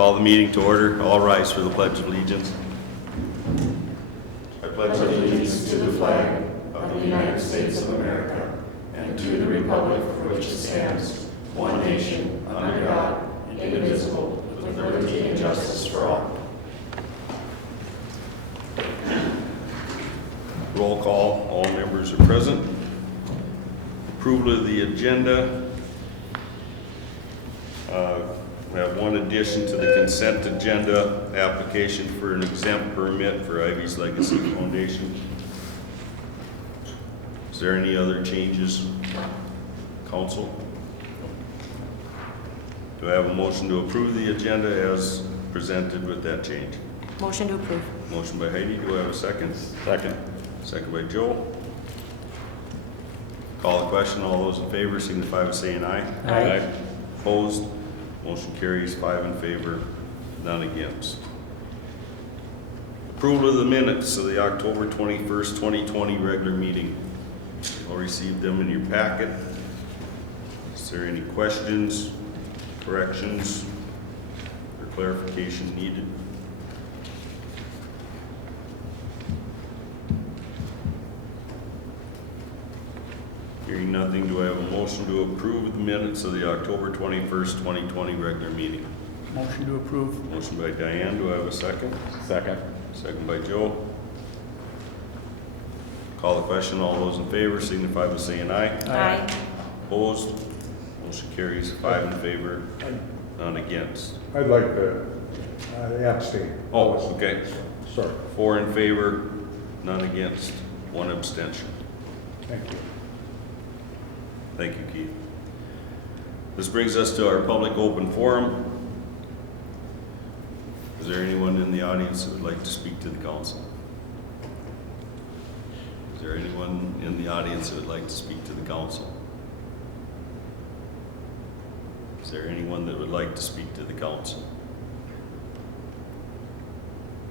Call the meeting to order. All rise for the Pledge of Allegiance. I pledge allegiance to the flag of the United States of America and to the republic for which it stands, one nation, under God, indivisible, with liberty and justice for all. Roll call. All members are present. Approval of the agenda. We have one addition to the consent agenda, application for an exempt permit for Ivy's Legacy Foundation. Is there any other changes, Council? Do I have a motion to approve the agenda as presented with that change? Motion to approve. Motion by Heidi. Do I have a second? Second. Second by Joe. Call the question. All those in favor signify by saying aye. Aye. Opposed? Motion carries 5 in favor, none against. Approval of the minutes of the October 21st, 2020 regular meeting. You'll receive them in your packet. Is there any questions, corrections, or clarification needed? Hearing nothing, do I have a motion to approve the minutes of the October 21st, 2020 regular meeting? Motion to approve. Motion by Diane, do I have a second? Second. Second by Joe. Call the question, all those in favor signify by saying aye. Aye. Opposed? Motion carries 5 in favor, none against. I'd like to abstain. Oh, okay. Sorry. 4 in favor, none against, 1 abstention. Thank you. Thank you, Keith. This brings us to our public open forum. Is there anyone in the audience who would like to speak to the council? Is there anyone in the audience who would like to speak to the council? Is there anyone that would like to speak to the council?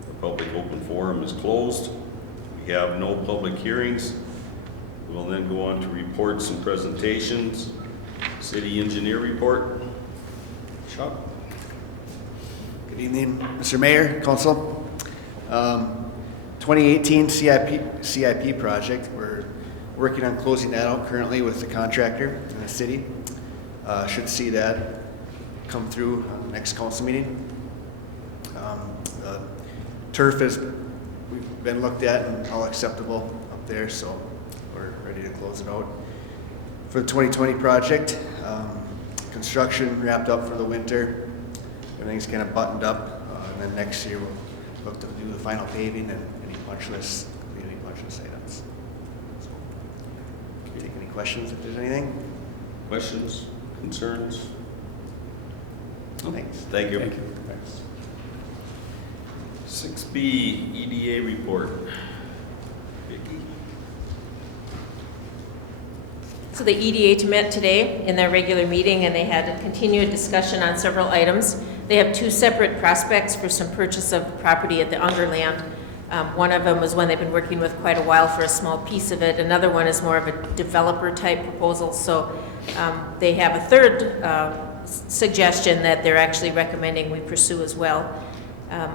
The public open forum is closed. We have no public hearings. We'll then go on to reports and presentations. City engineer report. Chuck. Good evening, Mr. Mayor, Council. 2018 CIP project. We're working on closing that out currently with the contractor in the city. Should see that come through on the next council meeting. The turf we've been looked at and all acceptable up there, so we're ready to close it out. For the 2020 project, construction wrapped up for the winter. Everything's kind of buttoned up, and then next year we'll look to do the final paving and any punch list items. So, take any questions if there's anything. Questions, concerns? Thanks. Thank you. Thank you. Thanks. 6B, EDA report. Vicki. So the EDA met today in their regular meeting, and they had a continued discussion on several items. They have 2 separate prospects for some purchase of property at the Ungerland. One of them was one they've been working with quite a while for a small piece of it. Another one is more of a developer type proposal. So they have a third suggestion that they're actually recommending we pursue as well.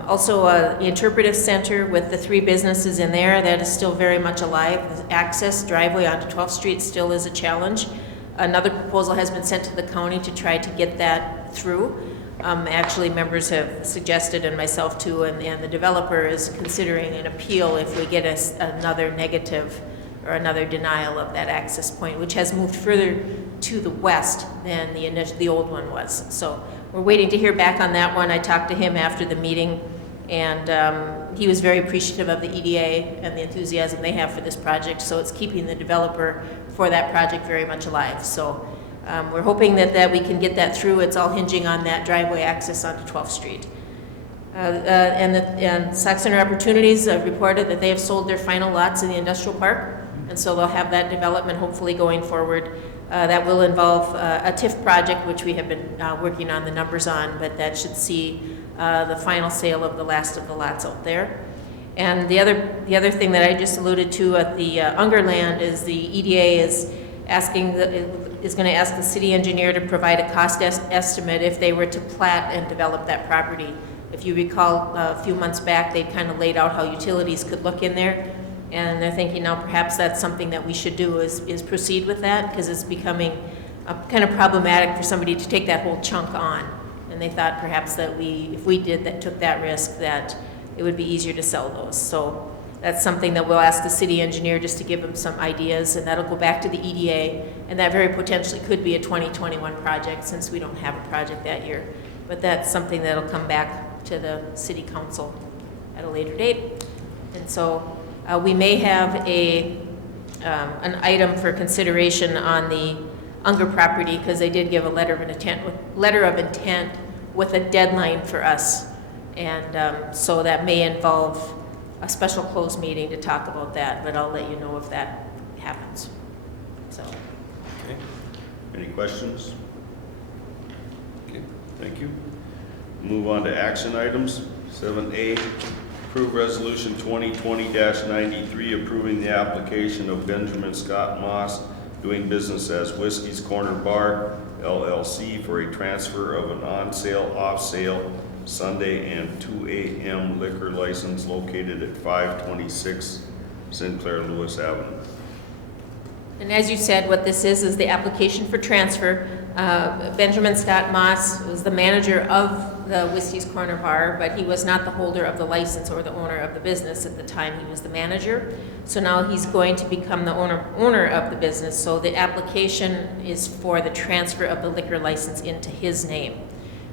Also, the interpretive center with the 3 businesses in there, that is still very much alive. The access driveway onto 12th Street still is a challenge. Another proposal has been sent to the county to try to get that through. Actually, members have suggested, and myself too, and the developer is considering an appeal if we get another negative or another denial of that access point, which has moved further to the west than the old one was. So we're waiting to hear back on that one. I talked to him after the meeting, and he was very appreciative of the EDA and the enthusiasm they have for this project. So it's keeping the developer for that project very much alive. So we're hoping that we can get that through. It's all hinging on that driveway access onto 12th Street. And Sauk Center Opportunities reported that they have sold their final lots in the industrial park, and so they'll have that development hopefully going forward. That will involve a TIF project, which we have been working on the numbers on, but that should see the final sale of the last of the lots out there. And the other thing that I just alluded to at the Ungerland is the EDA is going to ask the city engineer to provide a cost estimate if they were to plat and develop that property. If you recall, a few months back, they kind of laid out how utilities could look in there, and they're thinking now perhaps that's something that we should do is proceed with that, because it's becoming kind of problematic for somebody to take that whole chunk on. And they thought perhaps that if we took that risk, that it would be easier to sell those. So that's something that we'll ask the city engineer just to give them some ideas, and that'll go back to the EDA, and that very potentially could be a 2021 project since we don't have a project that year. But that's something that'll come back to the city council at a later date. And so we may have an item for consideration on the Unger property, because they did give a letter of intent with a deadline for us. And so that may involve a special closed meeting to talk about that, but I'll let you know if that happens. So. Okay. Any questions? Okay, thank you. Move on to action items. 7A, approve resolution 2020-93 approving the application of Benjamin Scott Moss doing business as Whiskey's Corner Bar, LLC, for a transfer of an on-sale, off-sale Sunday and 2 a.m. liquor license located at 526 Sinclair Lewis Avenue. And as you said, what this is the application for transfer. Benjamin Scott Moss was the manager of the Whiskey's Corner Bar, but he was not the holder of the license or the owner of the business at the time he was the manager. So now he's going to become the owner of the business. So the application is for the transfer of the liquor license into his name.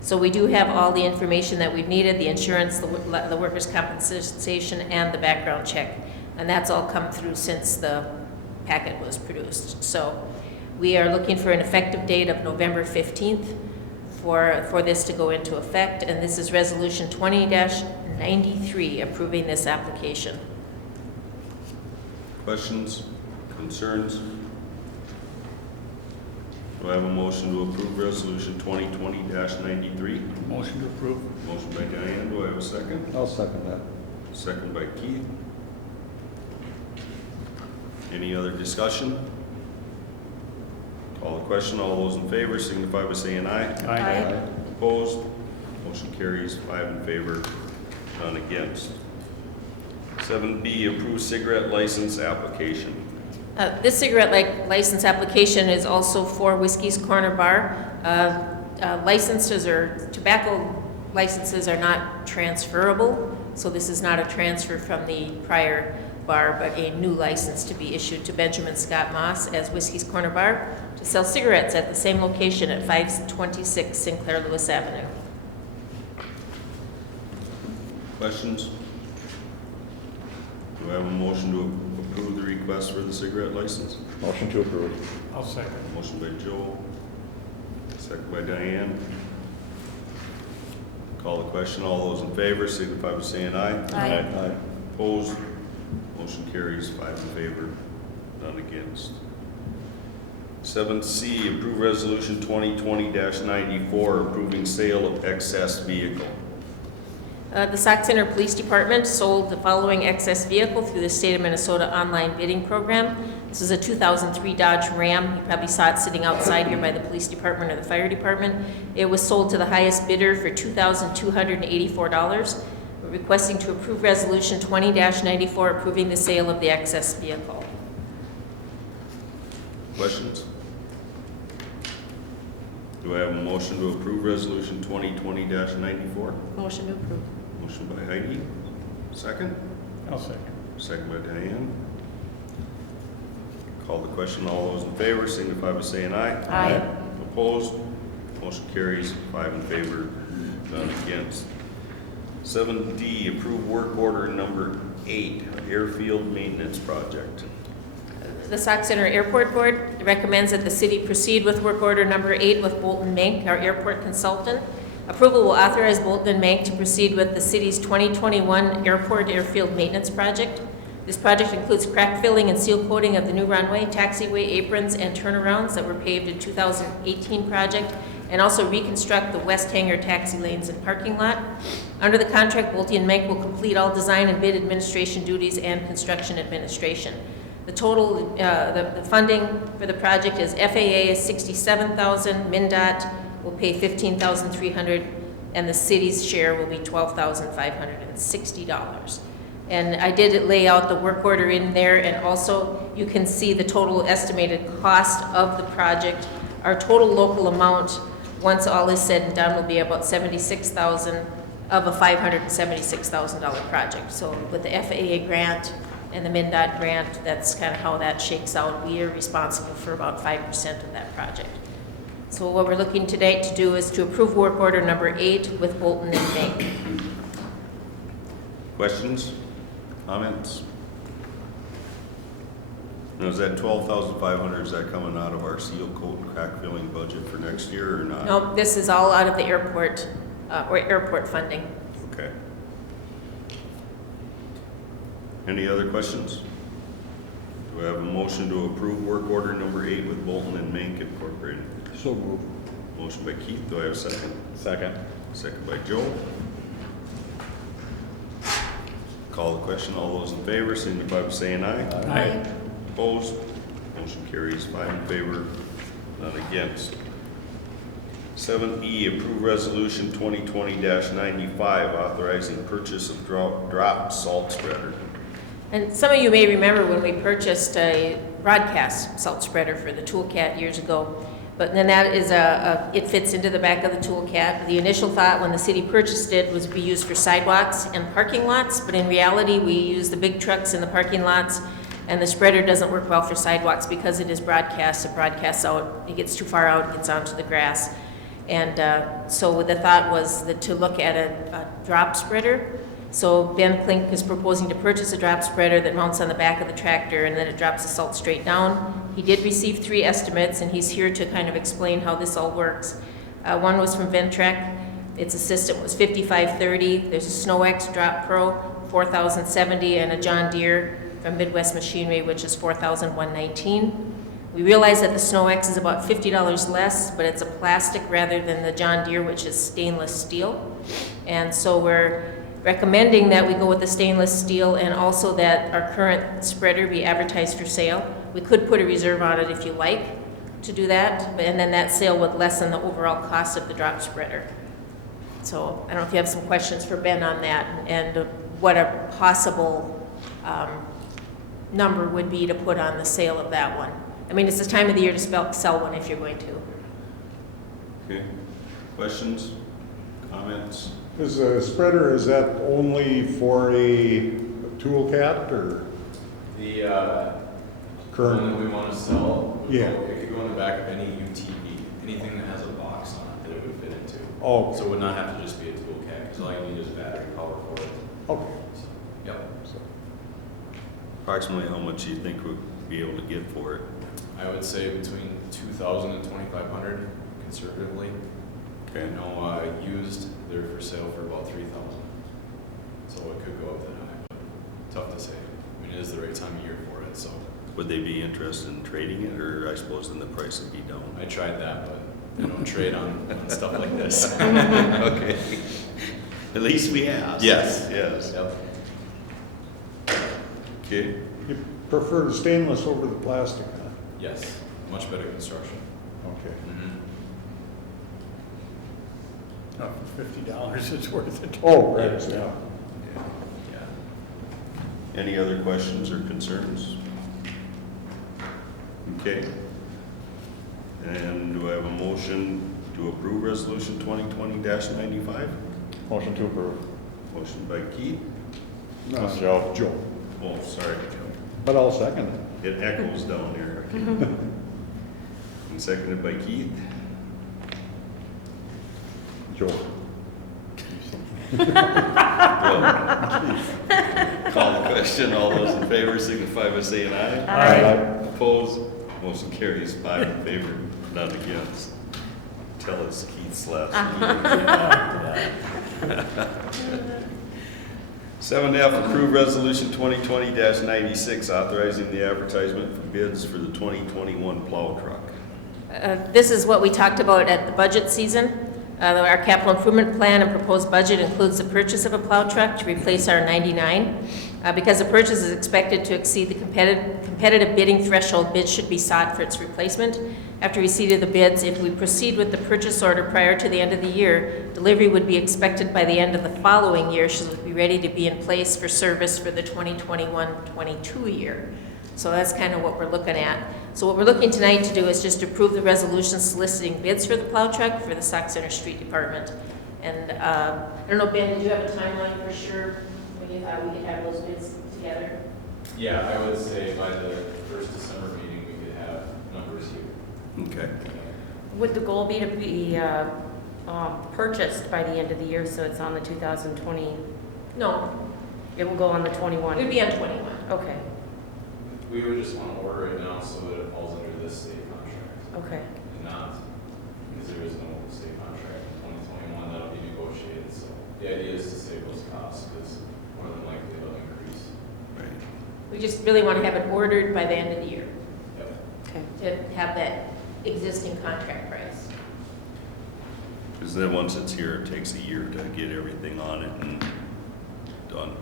So we do have all the information that we've needed, the insurance, the workers' compensation, and the background check. And that's all come through since the packet was produced. So we are looking for an effective date of November 15th for this to go into effect. And this is resolution 20-93 approving this application. Questions, concerns? Do I have a motion to approve resolution 2020-93? Motion to approve. Motion by Diane, do I have a second? I'll second that. Second by Keith. Any other discussion? Call the question. All those in favor signify by saying aye. Aye. Opposed? Motion carries 5 in favor, none against. 7B, approve cigarette license application. This cigarette license application is also for Whiskey's Corner Bar. Licenses or tobacco licenses are not transferable, so this is not a transfer from the prior bar, but a new license to be issued to Benjamin Scott Moss as Whiskey's Corner Bar to sell cigarettes at the same location at 526 Sinclair Lewis Avenue. Questions? Do I have a motion to approve the request for the cigarette license? Motion to approve. I'll second. Motion by Joe, second by Diane. Call the question. All those in favor signify by saying aye. Aye. Opposed? Motion carries 5 in favor, none against. 7C, approve resolution 2020-94 approving sale of excess vehicle. The Sauk Center Police Department sold the following excess vehicle through the State of Minnesota online bidding program. This is a 2003 Dodge Ram. You probably saw it sitting outside here by the police department or the fire department. It was sold to the highest bidder for $2,284. We're requesting to approve resolution 20-94 approving the sale of the excess vehicle. Questions? Do I have a motion to approve resolution 2020-94? Motion to approve. Motion by Heidi. Second? I'll second. Second by Diane. Call the question. All those in favor signify by saying aye. Aye. Opposed? Motion carries 5 in favor, none against. 7D, approve work order number 8, airfield maintenance project. The Sauk Center Airport Board recommends that the city proceed with work order number 8 with Bolton Mank, our airport consultant. Approval will authorize Bolton Mank to proceed with the city's 2021 airport airfield maintenance project. This project includes crack filling and seal coating of the new runway, taxiway aprons, and turnarounds that were paved in 2018 project, and also reconstruct the west hangar taxi lanes and parking lot. Under the contract, Bolton Mank will complete all design and bid administration duties and construction administration. The The total, the funding for the project is FAA is $67,000, MnDOT will pay $15,300, and the city's share will be $12,560. And I did lay out the work order in there, and also you can see the total estimated cost of the project. Our total local amount, once all is said and done, will be about $76,000 of a $576,000 project. So with the FAA grant and the MnDOT grant, that's kind of how that shakes out. We are responsible for about 5% of that project. So what we're looking today to do is to approve work order number 8 with Bolton and Bank. Questions? Comments? Now, is that 12,500, is that coming out of our seal coat and crack filling budget for next year or not? No, this is all out of the airport, or airport funding. Okay. Any other questions? Do I have a motion to approve work order number 8 with Bolton and Mink Incorporated? So moved. Motion by Keith, do I have a second? Second. Second by Joe. Call the question, all those in favor, signify by saying aye. Aye. Opposed? Motion carries 5 in favor, none against. 7E, approve resolution 2020-95, authorizing purchase of drop salt spreader. And some of you may remember when we purchased a broadcast salt spreader for the Toolcat years ago. But then that is it fits into the back of the Toolcat. The initial thought when the city purchased it was to be used for sidewalks and parking lots, but in reality we use the big trucks in the parking lots, and the spreader doesn't work well for sidewalks because it is broadcast. It broadcasts out, it gets too far out, it gets onto the grass. And so the thought was that to look at a drop spreader. So Ben Klink is proposing to purchase a drop spreader that mounts on the back of the tractor, and then it drops the salt straight down. He did receive 3 estimates, and he's here to kind of explain how this all works. One was from Ventrek. Its assistant was $5,530. There's a SnowX Drop Pro, $4,070, and a John Deere from Midwest Machinery, which is $4,119. We realize that the SnowX is about $50 less, but it's a plastic rather than the John Deere, which is stainless steel. And so we're recommending that we go with the stainless steel, and also that our current spreader be advertised for sale. We could put a reserve on it if you like to do that, and then that sale would lessen the overall cost of the drop spreader. So I don't know if you have some questions for Ben on that, and what a possible number would be to put on the sale of that one. I mean, it's the time of the year to sell one if you're going to. Okay. Questions? Comments? Is a spreader, is that only for a Toolcat or The one current? that we want to sell, Yeah. it could go in the back of any UTV, anything that has a box on it that it would fit into. Oh, So it would not have to just be a Toolcat, because all you need is battery power for it. okay. So, yep. So, Approximately how much do you think we'd be able to get for it? I would say between 2,000 and 2,500 conservatively. I Okay. know used, they're for sale for about 3,000. So it could go up that high, but tough to say. I mean, it is the right time of year for it, so Would they be interested in trading it, or I suppose then the price would be down? I tried that, but they don't trade on stuff like this. Okay. At least we asked. Yes. Yes. Yep. Okay. you prefer the stainless over the plastic, huh? Yes, much better construction. Okay. For $50, it's worth it. Oh, right, yeah. Yeah. Any other questions or concerns? Okay. And do I have a motion to approve resolution 2020-95? Motion to approve. Motion by Keith. No, Joe. Joe. Oh, sorry, But I'll second it. It echoes down here. And seconded by Keith. Joe. Call the question. All those in favor signify by saying aye. Aye. Opposed? Motion carries 5 in favor, none against. Tell us Keith's last name. 7F, approve resolution 2020-96, authorizing the advertisement for bids for the 2021 plow truck. This is what we talked about at the budget season. Our capital improvement plan and proposed budget includes the purchase of a plow truck to replace our 99. Because the purchase is expected to exceed the competitive bidding threshold, bids should be sought for its replacement. After receipt of the bids, if we proceed with the purchase order prior to the end of the year, delivery would be expected by the end of the following year, so it would be ready to be in place for service for the 2021-22 year. So that's kind of what we're looking at. So what we're looking tonight to do is just approve the resolution soliciting bids for the plow truck for the Sauk Center Street Department. And I don't know, Ben, did you have a timeline for sure when you thought we could have those bids together? Yeah, I would say by the first December meeting, we could have numbers here. Okay. Would the goal be to be purchased by the end of the year, so it's on the 2020? No, It will go on the it 21? would be on 21. Okay, We would just want to order it now so that it falls under this state contract okay. and not, because there is no state contract in 2021 that'll be negotiated. So the idea is to save those costs because more than likely it'll increase. Right. We just really want to have it ordered by the end of the year Yep. Okay. to have that existing contract price. Because then once it's here, it takes a year to get everything on it and done.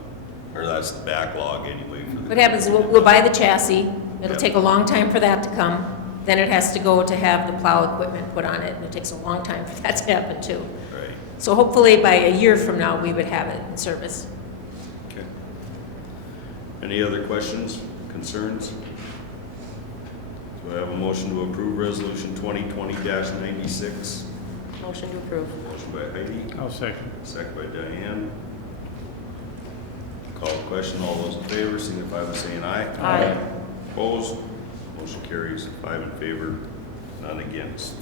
Or that's the backlog anyway. For the What happens is we'll buy the chassis, it'll Yep. take a long time for that to come, then it has to go to have the plow equipment put on it, and it takes a long time for that to happen too. Right. So hopefully by a year from now, we would have it in service. Okay. Any other questions, concerns? Do I have a motion to approve resolution 2020-96? Motion to approve. Motion by Heidi, I'll second. second by Diane. Call the question, all those in favor signify by saying aye. Aye. Opposed? Motion carries 5 in favor, none against.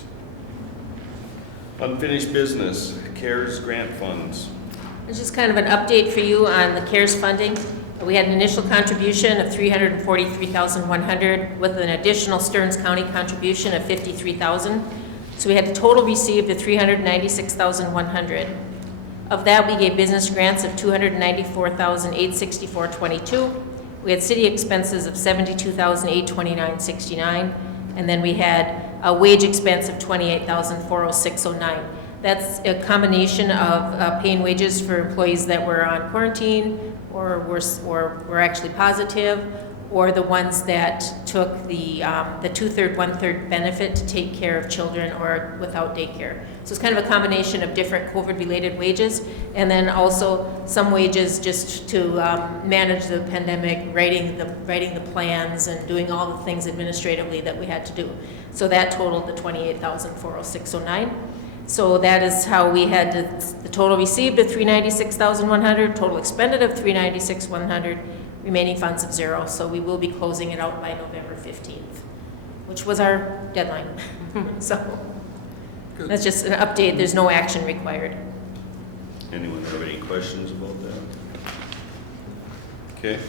Unfinished business, CARES grant funds. It's just kind of an update for you on the CARES funding. We had an initial contribution of $343,100 with an additional Stearns County contribution of $53,000. So we had a total received of $396,100. Of that, we gave business grants of $294,864.22. We had city expenses of $72,829.69, and then we had a wage expense of $28,406.09. That's a combination of paying wages for employees that were on quarantine or were actually positive, or the ones that took the 2/3, 1/3 benefit to take care of children or without daycare. So it's kind of a combination of different COVID-related wages, and then also some wages just to manage the pandemic, writing the plans and doing all the things administratively that we had to do. So that totaled the $28,406.09. So that is how we had the total received of $396,100, total expended of $396,100, remaining funds of $0. So we will be closing it out by November 15th, which was our deadline. So that's just an update. There's no action required. Anyone have any questions about that? Okay,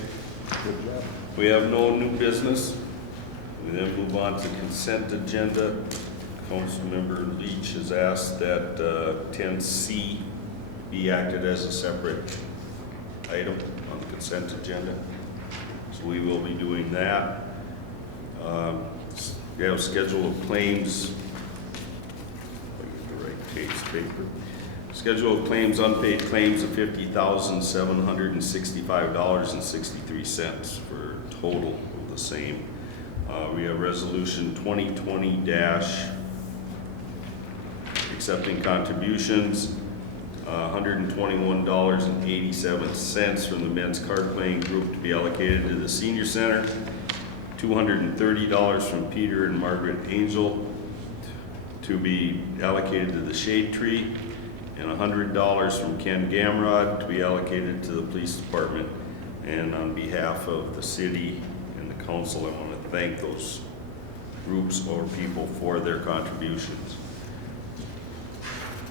Good job. we have no new business. We then move on to consent agenda. Councilmember Leach has asked that 10C be acted as a separate item on the consent agenda. So we will be doing that. We have schedule of claims. If I get the right case paper. Schedule of claims, unpaid claims of $50,765.63 for a total of the same. We have resolution 2020- accepting contributions, $121.87 from the men's card playing group to be allocated to the senior center, $230 from Peter and Margaret Angel to be allocated to the shade tree, and $100 from Ken Gamrod to be allocated to the police department. And on behalf of the city and the council, I want to thank those groups or people for their contributions.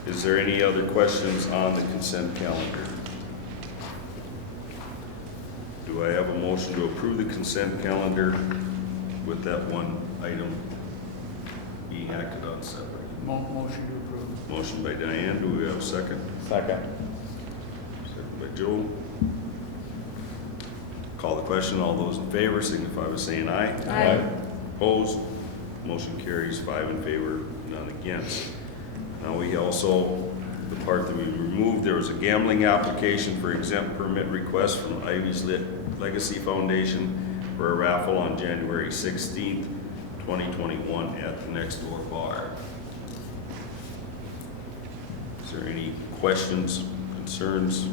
Is there any other questions on the consent calendar? Do I have a motion to approve the consent calendar with that one item being acted on separately? Motion to approve. Motion by Diane, do we have a second? Second. Second by Joe. Call the question, all those in favor signify by saying aye. Aye. Opposed? Motion carries 5 in favor, none against. Now we also, the part that we removed, there was a gambling application for exempt permit request from Ivy's Lit Legacy Foundation for a raffle on January 16th, 2021 at the Next Door Bar. Is there any questions, concerns?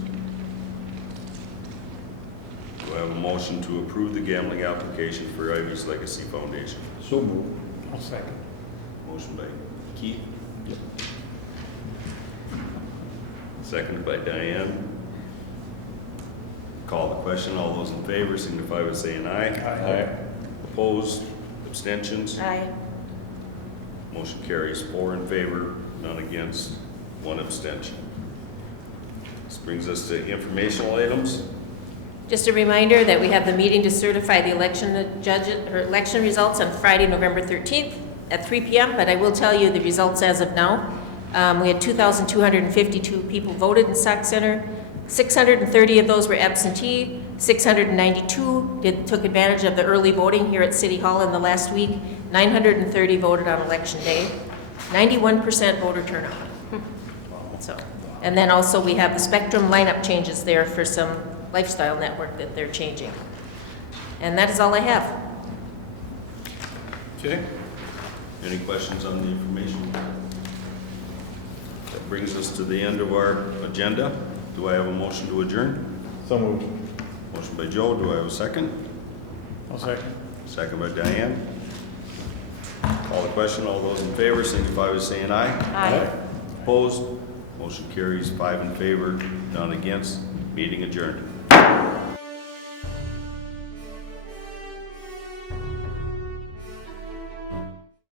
Do I have a motion to approve the gambling application for Ivy's Legacy Foundation? So moved. I'll second. Motion by Keith. Seconded by Diane. Call the question. All those in favor signify by saying aye. Aye. Opposed? Abstentions? Aye. Motion carries 4 in favor, none against, 1 abstention. This brings us to informational items. Just a reminder that we have the meeting to certify the election results on Friday, November 13th at 3 p.m., but I will tell you the results as of now. We had 2,252 people voted in Sauk Center. 630 of those were absentee. 692 took advantage of the early voting here at City Hall in the last week. 930 voted on Election Day. 91% voter turnout. So, and then also we have the Spectrum lineup changes there for some lifestyle network that they're changing. And that is all I have. Okay. Any questions on the information? That brings us to the end of our agenda. Do I have a motion to adjourn? So moved. Motion by Joe. Do I have a second? I'll second. Second by Diane. Call the question. All those in favor signify by saying aye. Aye. Opposed? Motion carries 5 in favor, none against. Meeting adjourned.